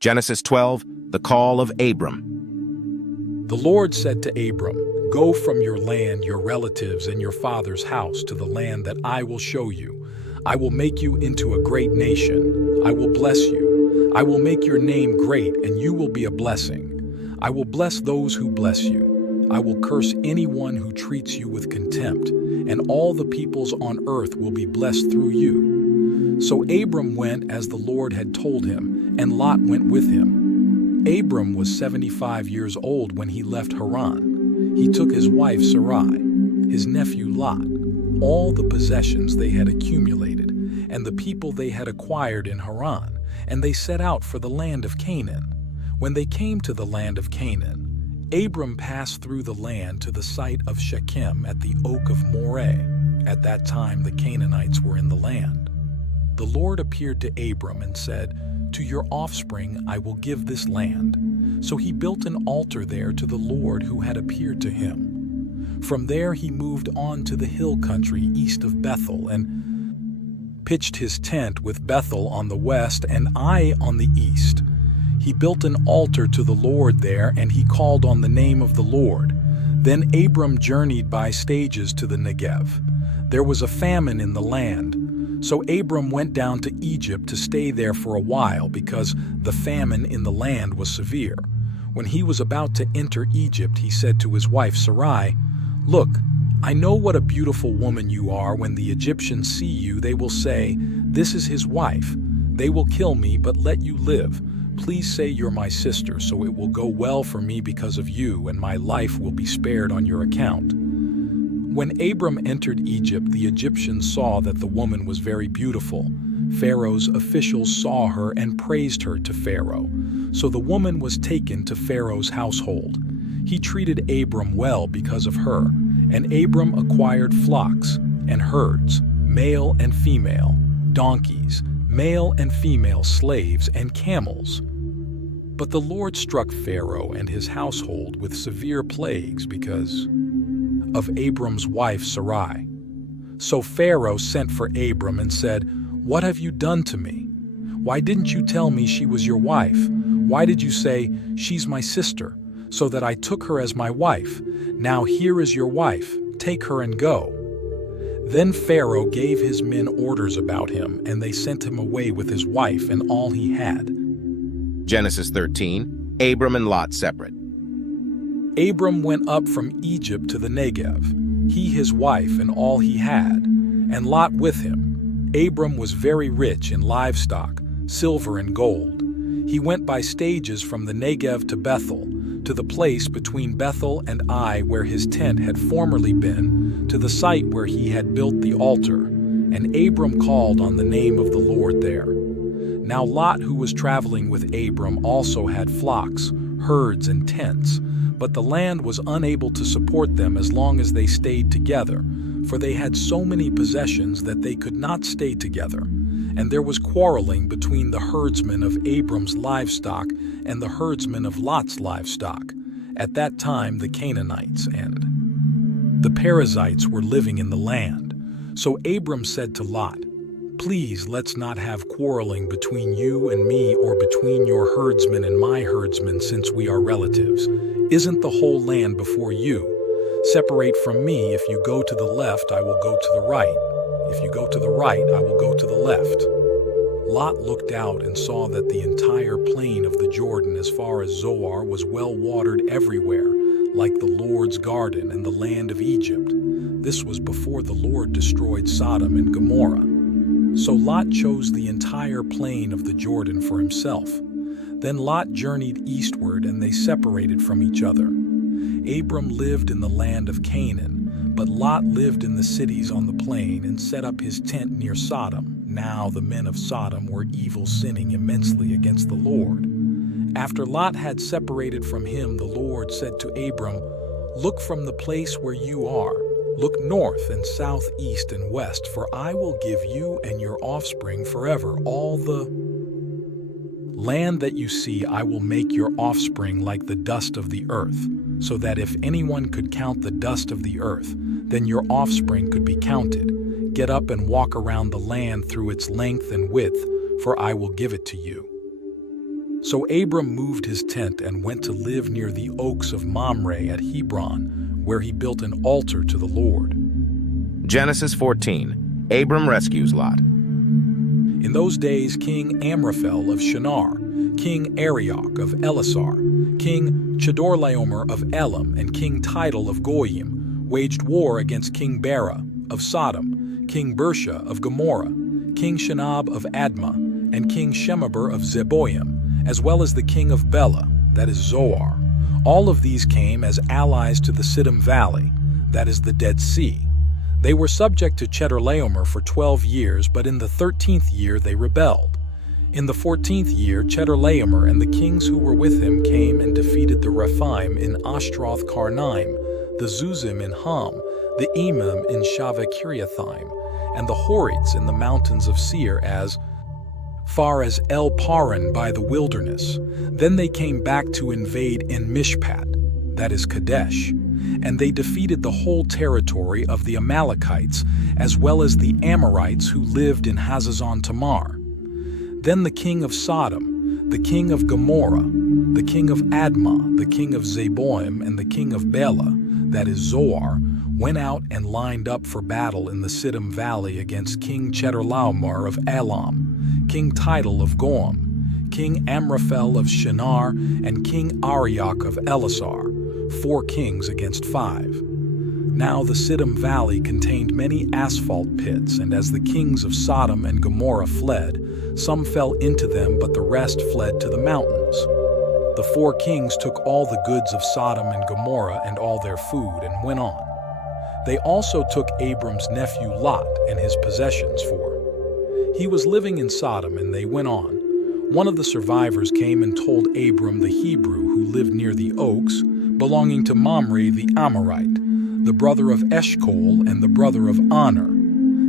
Genesis 12, the call of Abram. The Lord said to Abram, "Go from your land, your relatives, and your father's house to the land that I will show you. I will make you into a great nation. I will bless you. I will make your name great, and you will be a blessing. I will bless those who bless you. I will curse anyone who treats you with contempt, and all the peoples on earth will be blessed through you." So Abram went as the Lord had told him, and Lot went with him. Abram was 75 years old when he left Haran. He took his wife Sarai, his nephew Lot, all the possessions they had accumulated, and the people they had acquired in Haran, and they set out for the land of Canaan. When they came to the land of Canaan, Abram passed through the land to the site of Shechem at the oak of Moreh. At that time the Canaanites were in the land. The Lord appeared to Abram and said, "To your offspring I will give this land." So he built an altar there to the Lord who had appeared to him. From there he moved on to the hill country east of Bethel and pitched his tent with Bethel on the west and Ai on the east. He built an altar to the Lord there, and he called on the name of the Lord. Then Abram journeyed by stages to the Negev. There was a famine in the land. So Abram went down to Egypt to stay there for a while because the famine in the land was severe. When he was about to enter Egypt, he said to his wife Sarai, "Look, I know what a beautiful woman you are. When the Egyptians see you, they will say, 'This is his wife.' They will kill me, but let you live. Please say you're my sister, so it will go well for me because of you, and my life will be spared on your account." When Abram entered Egypt, the Egyptians saw that the woman was very beautiful. Pharaoh's officials saw her and praised her to Pharaoh. So the woman was taken to Pharaoh's household. He treated Abram well because of her, and Abram acquired flocks and herds, male and female, donkeys, male and female slaves, and camels. But the Lord struck Pharaoh and his household with severe plagues because of Abram's wife Sarai. So Pharaoh sent for Abram and said, "What have you done to me? Why didn't you tell me she was your wife? Why did you say, 'She's my sister,' so that I took her as my wife? Now here is your wife, take her and go." Then Pharaoh gave his men orders about him, and they sent him away with his wife and all he had. Genesis 13, Abram and Lot separate. Abram went up from Egypt to the Negev, he, his wife, and all he had, and Lot with him. Abram was very rich in livestock, silver and gold. He went by stages from the Negev to Bethel, to the place between Bethel and Ai where his tent had formerly been, to the site where he had built the altar, and Abram called on the name of the Lord there. Now Lot, who was traveling with Abram, also had flocks, herds, and tents, but the land was unable to support them as long as they stayed together, for they had so many possessions that they could not stay together. And there was quarreling between the herdsmen of Abram's livestock and the herdsmen of Lot's livestock. At that time the Canaanites and the Perizzites were living in the land. So Abram said to Lot, "Please, let's not have quarreling between you and me or between your herdsmen and my herdsmen, since we are relatives. Isn't the whole land before you? Separate from me. If you go to the left, I will go to the right. If you go to the right, I will go to the left." Lot looked out and saw that the entire plain of the Jordan as far as Zoar was well watered everywhere, like the Lord's garden and the land of Egypt. This was before the Lord destroyed Sodom and Gomorrah. So Lot chose the entire plain of the Jordan for himself. Then Lot journeyed eastward, and they separated from each other. Abram lived in the land of Canaan, but Lot lived in the cities on the plain and set up his tent near Sodom. Now the men of Sodom were evil, sinning immensely against the Lord. After Lot had separated from him, the Lord said to Abram, "Look from the place where you are. Look north and south, east and west, for I will give you and your offspring forever all the land that you see. I will make your offspring like the dust of the earth, so that if anyone could count the dust of the earth, then your offspring could be counted. Get up and walk around the land through its length and width, for I will give it to you." So Abram moved his tent and went to live near the oaks of Mamre at Hebron, where he built an altar to the Lord. Genesis 14. Abram rescues Lot. In those days King Amraphel of Shinar, King Arioch of Elasar, King Chedorlaomer of Elam, and King Tidal of Goyim waged war against King Bera of Sodom, King Bersha of Gomorrah, King Shinab of Admah, and King Shemeber of Zeboim, as well as the king of Bela, that is Zoar. All of these came as allies to the Siddim Valley, that is the Dead Sea. They were subject to Chedorlaomer for 12 years, but in the 13th year they rebelled. In the 14th year, Chedorlaomer and the kings who were with him came and defeated the Rephaim in Ashtaroth Karnaim, the Zuzim in Ham, the Emim in Shaveh-Kiriathaim, and the Horites in the mountains of Seir as far as El Paran by the wilderness. Then they came back to invade En Mishpat, that is Kadesh, and they defeated the whole territory of the Amalekites, as well as the Amorites who lived in Hazazon Tamar. Then the king of Sodom, the king of Gomorrah, the king of Admah, the king of Zeboim, and the king of Bela, that is Zoar, went out and lined up for battle in the Siddim Valley against King Chedorlaomer of Elam, King Tidal of Goim, King Amraphel of Shinar, and King Arioch of Elasar, 4 kings against 5. Now the Siddim Valley contained many asphalt pits, and as the kings of Sodom and Gomorrah fled, some fell into them, but the rest fled to the mountains. The 4 kings took all the goods of Sodom and Gomorrah and all their food and went on. They also took Abram's nephew Lot and his possessions he was living in Sodom, and they went on. One of the survivors came and told Abram the Hebrew, who lived near the oaks, belonging to Mamre the Amorite, the brother of Eshcol and the brother of Aner.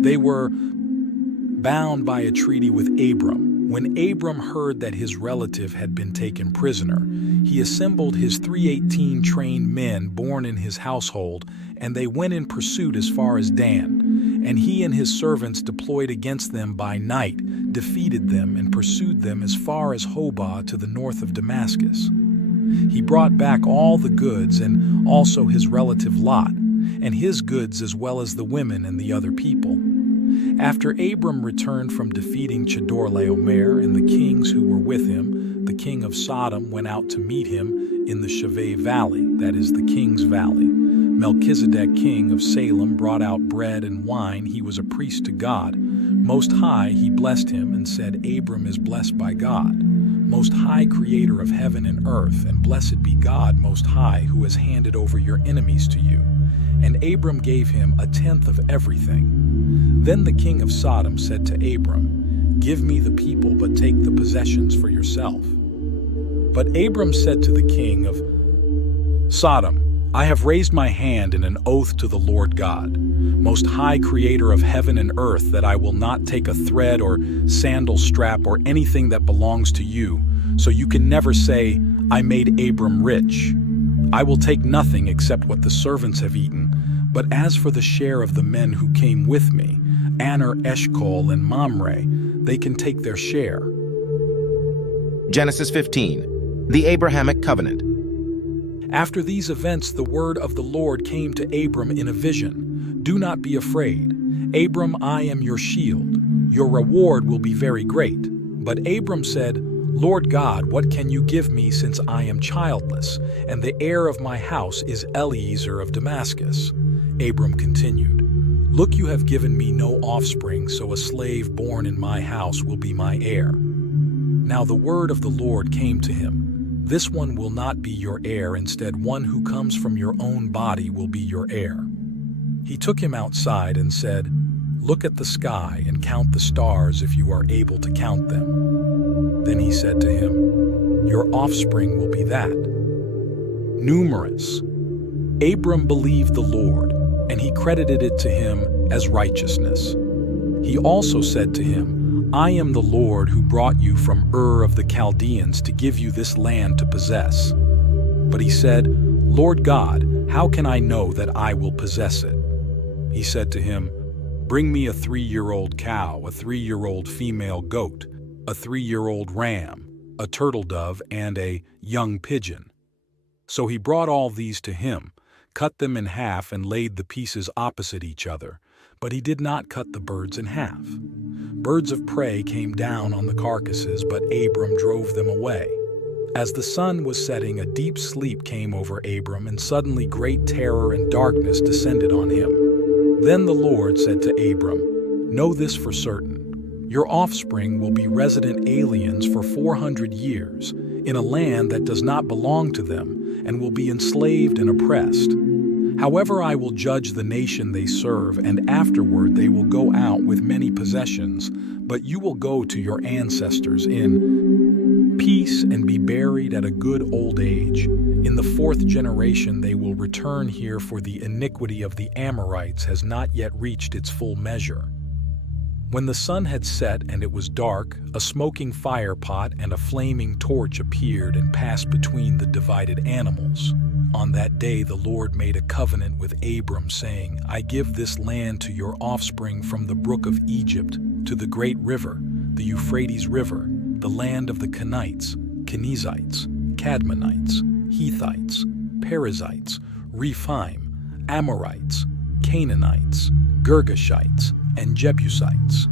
They were bound by a treaty with Abram. When Abram heard that his relative had been taken prisoner, he assembled his 318 trained men born in his household, and they went in pursuit as far as Dan. And he and his servants deployed against them by night, defeated them, and pursued them as far as Hobah to the north of Damascus. He brought back all the goods and also his relative Lot, and his goods as well as the women and the other people. After Abram returned from defeating Chedorlaomer and the kings who were with him, the king of Sodom went out to meet him in the Shaveh Valley, that is the King's Valley. Melchizedek, king of Salem, brought out bread and wine. He was a priest to God. Most High, he blessed him and said, Abram is blessed by God, Most High, creator of heaven and earth, and blessed be God Most High, who has handed over your enemies to you. And Abram gave him 1/10 of everything. Then the king of Sodom said to Abram, Give me the people, but take the possessions for yourself. But Abram said to the king of Sodom, I have raised my hand in an oath to the Lord God, Most High, creator of heaven and earth, that I will not take a thread or sandal strap or anything that belongs to you, so you can never say, I made Abram rich. I will take nothing except what the servants have eaten, but as for the share of the men who came with me, Aner, Eshcol, and Mamre, they can take their share. Genesis 15. The Abrahamic Covenant. After these events, the word of the Lord came to Abram in a vision. Do not be afraid. Abram, I am your shield. Your reward will be very great. But Abram said, Lord God, what can you give me, since I am childless, and the heir of my house is Eliezer of Damascus? Abram continued, Look, you have given me no offspring, so a slave born in my house will be my heir. Now the word of the Lord came to him. This one will not be your heir, instead one who comes from your own body will be your heir. He took him outside and said, Look at the sky and count the stars if you are able to count them. Then he said to him, Your offspring will be that. Numerous. Abram believed the Lord, and he credited it to him as righteousness. He also said to him, I am the Lord who brought you from Ur of the Chaldeans to give you this land to possess. But he said, Lord God, how can I know that I will possess it? He said to him, Bring me a 3-year-old cow, a 3-year-old female goat, a 3-year-old ram, a turtle dove, and a young pigeon. So he brought all these to him, cut them in half, and laid the pieces opposite each other, but he did not cut the birds in half. Birds of prey came down on the carcasses, but Abram drove them away. As the sun was setting, a deep sleep came over Abram, and suddenly great terror and darkness descended on him. Then the Lord said to Abram, "Know this for certain. Your offspring will be resident aliens for 400 years in a land that does not belong to them, and will be enslaved and oppressed. However, I will judge the nation they serve, and afterward they will go out with many possessions, but you will go to your ancestors in peace and be buried at a good old age. In the 4th generation they will return here, for the iniquity of the Amorites has not yet reached its full measure." When the sun had set and it was dark, a smoking fire pot and a flaming torch appeared and passed between the divided animals. On that day the Lord made a covenant with Abram, saying, "I give this land to your offspring from the brook of Egypt to the great river, the Euphrates River, the land of the Kenites, Kenizzites, Cadmonites, Hittites, Perizzites, Rephaim, Amorites, Canaanites, Girgashites, and Jebusites."